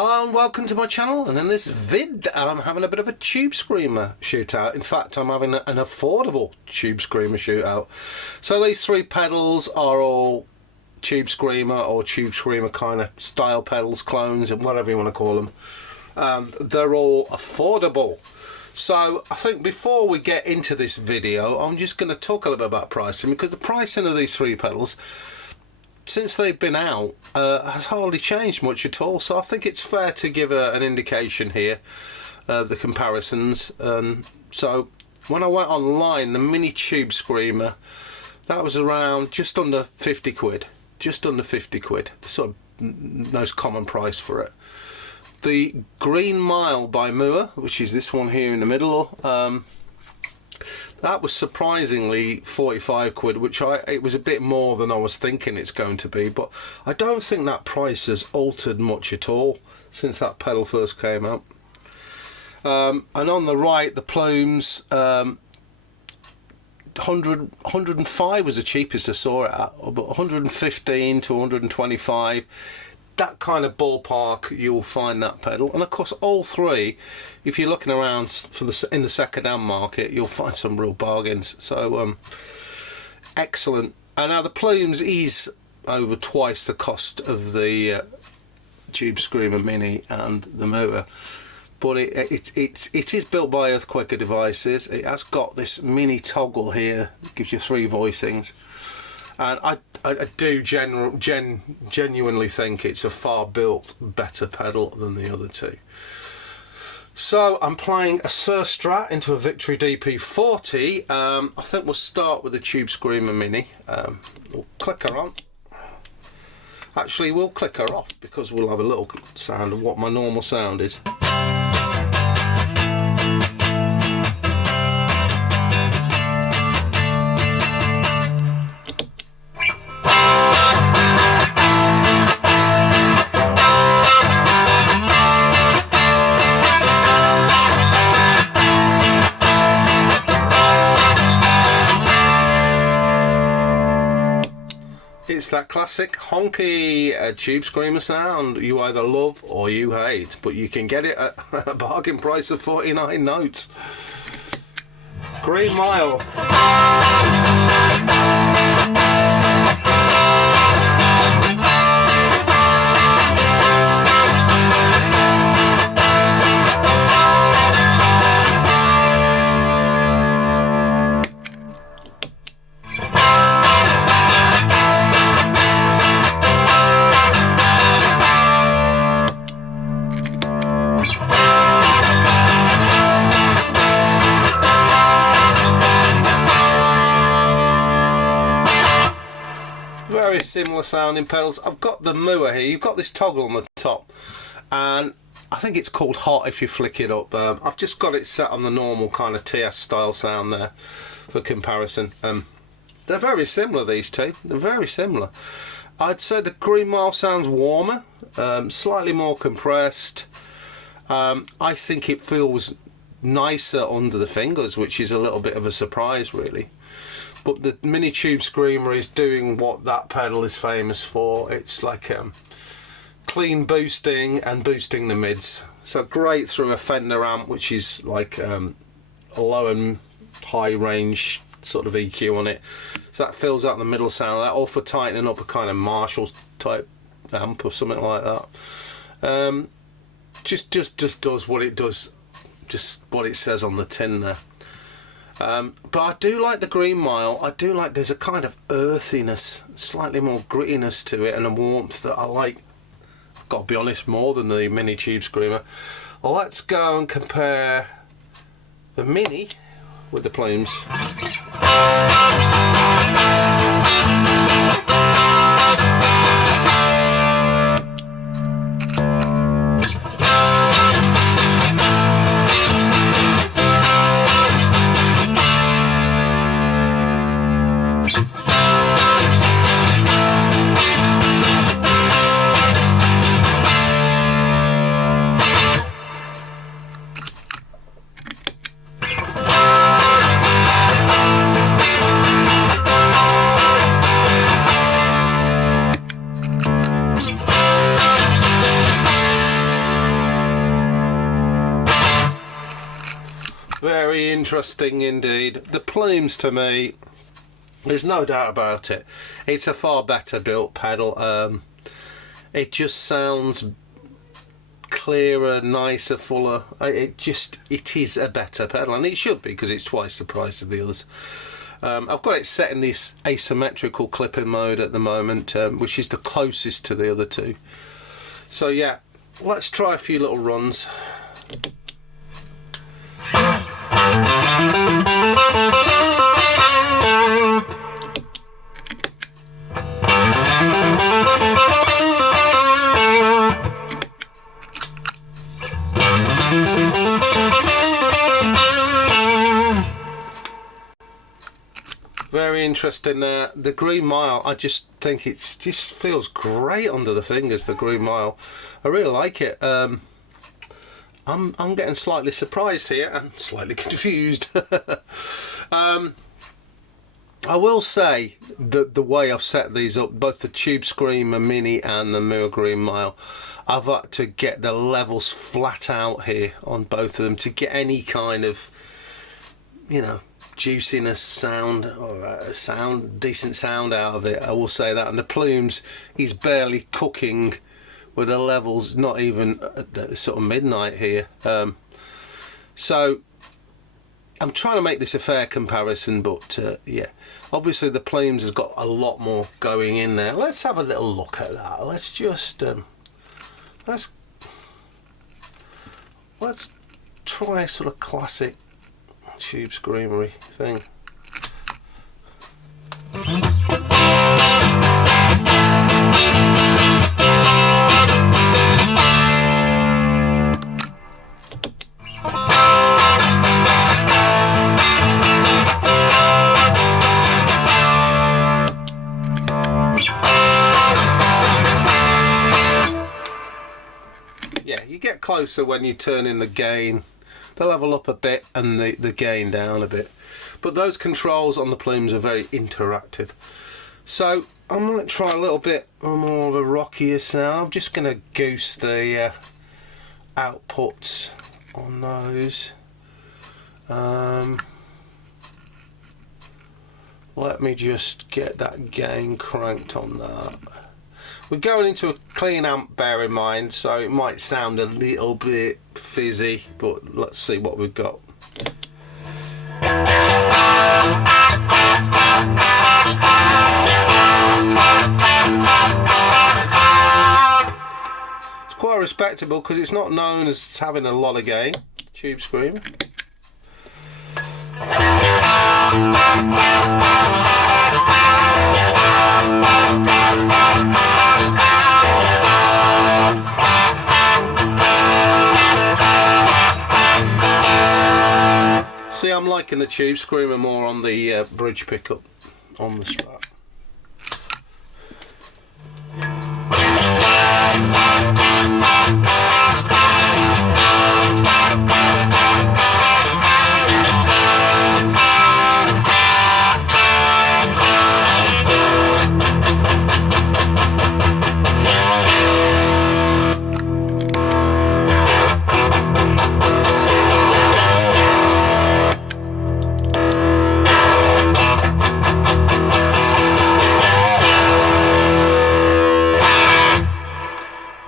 Hello and welcome to my channel, and in this vid I'm having a bit of a tube screamer shootout. In fact, I'm having an affordable tube screamer shootout. So these three pedals are all tube screamer or tube screamer kind of style pedals, clones and whatever you want to call them. They're all affordable. So I think before we get into this video, I'm just going to talk a little bit about pricing, because the pricing of these three pedals since they've been out has hardly changed much at all. So I think it's fair to give an indication here of the comparisons. So when I went online, the mini tube screamer, that was around just under 50 quid, just under 50 quid, the sort of most common price for it. The Green Mile by Mooer, which is this one here in the middle, that was surprisingly 45 quid, which it was a bit more than I was thinking it's going to be, but I don't think that price has altered much at all since that pedal first came out. And on the right, the Plumes, 105 was the cheapest I saw it at, but 115 to 125, that kind of ballpark you'll find that pedal. And of course all three, if you're looking around for in the second-hand market, you'll find some real bargains. So excellent. And now the Plumes is over twice the cost of the Tube Screamer Mini and the Mooer, but it is built by Earthquaker Devices. It has got this mini toggle here that gives you 3 voicings, and I do genuinely think it's a far built better pedal than the other two. So I'm playing a Suhr Strat into a Victory DP40. I think we'll start with the Tube Screamer Mini. We'll click her on. Actually, we'll click her off because we'll have a little sound of what my normal sound is. It's that classic honky tube screamer sound you either love or you hate, but you can get it at a bargain price of 49 notes. Green Mile. Very similar sounding pedals. I've got the Mooer here. You've got this toggle on the top, and I think it's called Hot if you flick it up. I've just got it set on the normal kind of TS style sound there for comparison. They're very similar, these two. They're very similar. I'd say the Green Mile sounds warmer, slightly more compressed. I think it feels nicer under the fingers, which is a little bit of a surprise really. But the mini tube screamer is doing what that pedal is famous for. It's like clean boosting and boosting the mids. So great through a Fender amp, which is like a low and high range sort of EQ on it. So that fills out the middle sound. That, or for tightening up a kind of Marshall type amp or something like that. Just does what it does, just what it says on the tin there. But I do like the Green Mile. I do like, there's a kind of earthiness, slightly more grittiness to it, and a warmth that I like, got to be honest, more than the mini tube screamer. Well, let's go and compare the Mini with the Plumes. Very interesting indeed. The Plumes, to me, there's no doubt about it, it's a far better built pedal. It just sounds clearer, nicer, fuller. It is a better pedal, and it should be, because it's twice the price of the others. I've got it set in this asymmetrical clipping mode at the moment, which is the closest to the other two. So yeah, let's try a few little runs. Very interesting there. The Green Mile, I just think it just feels great under the fingers, the Green Mile. I really like it. I'm getting slightly surprised here and slightly confused. I will say that the way I've set these up, both the Tube Screamer Mini and the Mooer Green Mile, I've had to get the levels flat out here on both of them to get any kind of, you know, juiciness sound, or decent sound out of it. I will say that. And the Plumes, he's barely cooking with the levels, not even at the sort of midnight here. So I'm trying to make this a fair comparison, but yeah, obviously the Plumes has got a lot more going in there. Let's have a little look at that. Let's just let's try a sort of classic Tube Screamery thing. Yeah, you get closer when you turn in the gain. The level up a bit and the gain down a bit, but those controls on the Plumes are very interactive. So I might try a little bit more of a rockier sound. I'm just going to goose the outputs on those. Let me just get that gain cranked on that. We're going into a clean amp, bear in mind, so it might sound a little bit fizzy, but let's see what we've got. It's quite respectable because it's not known as having a lot of gain. Tube Screamer. See, I'm liking the Tube Screamer more on the bridge pickup on the Strat.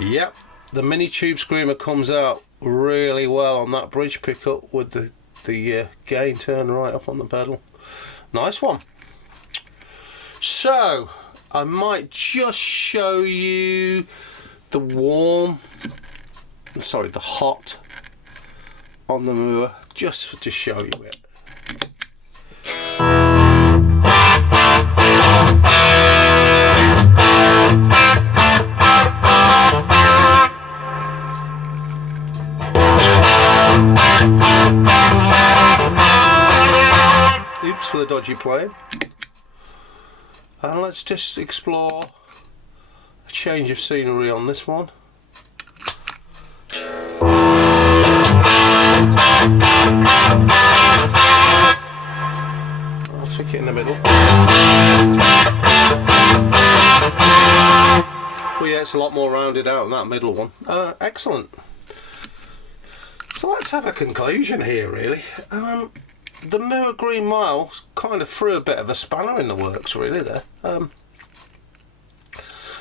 Yep, the Mini Tube Screamer comes out really well on that bridge pickup with the gain turned right up on the pedal. Nice one. So I might just show you the hot on the Mooer, just to show you it. Oops for the dodgy playing. And let's just explore a change of scenery on this one. I'll stick it in the middle. Well, yeah, it's a lot more rounded out than that middle one. Excellent. So let's have a conclusion here, really. The Mooer Green Mile kind of threw a bit of a spanner in the works, really, there. I've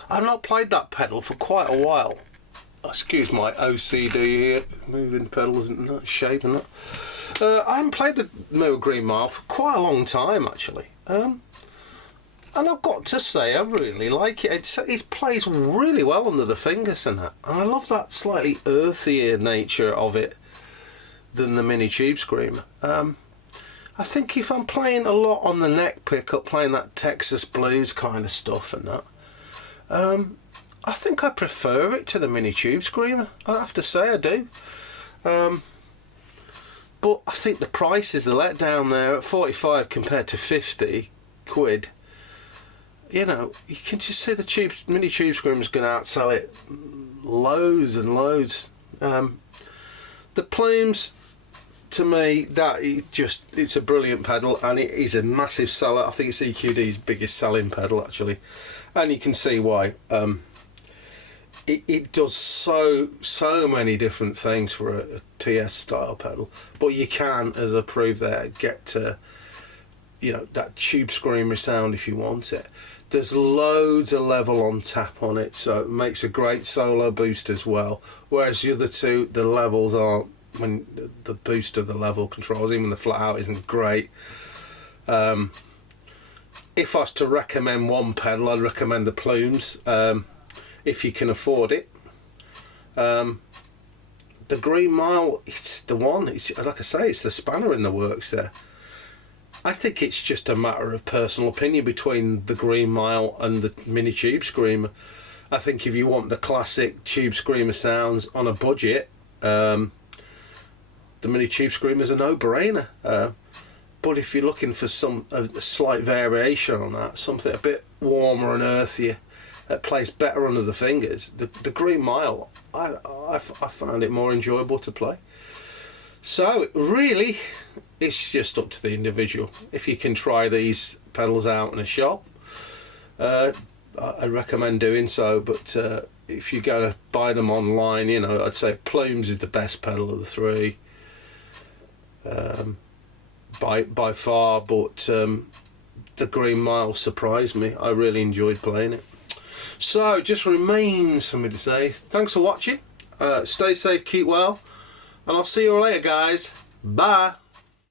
not played that pedal for quite a while. Excuse my OCD here, moving pedals in that shape and that. I haven't played the Mooer Green Mile for quite a long time, actually. And I've got to say, I really like it. It plays really well under the fingers and that. And I love that slightly earthier nature of it than the Mini Tube Screamer. I think if I'm playing a lot on the neck pickup, playing that Texas blues kind of stuff and that, I think I prefer it to the Mini Tube Screamer. I have to say I do. But I think the price is the letdown there at 45 compared to 50 quid. You know, you can just see the Mini Tube Screamer is going to outsell it loads and loads. The Plumes, to me, it's a brilliant pedal, and it is a massive seller. I think it's EQD's biggest selling pedal, actually, and you can see why. It does so many different things for a TS style pedal, but you can, as I proved there, get to, you know, that Tube Screamer sound if you want it. There's loads of level on tap on it, so it makes a great solo boost as well, whereas the other two, the levels aren't, when the boost of the level controls, even the flat out isn't great. If I was to recommend one pedal, I'd recommend the Plumes, if you can afford it. The Green Mile, it's the one. It's, like I say, it's the spanner in the works there. I think it's just a matter of personal opinion between the Green Mile and the Mini Tube Screamer. I think if you want the classic Tube Screamer sounds on a budget, the Mini Tube Screamer is a no-brainer. But if you're looking for a slight variation on that, something a bit warmer and earthier, that plays better under the fingers, the Green Mile, I found it more enjoyable to play. So really, it's just up to the individual. If you can try these pedals out in a shop, I recommend doing so. But if you're going to buy them online, you know, I'd say Plumes is the best pedal of the three, by far. But the Green Mile surprised me. I really enjoyed playing it. So it just remains for me to say thanks for watching. Stay safe, keep well, and I'll see you all later, guys. Bye.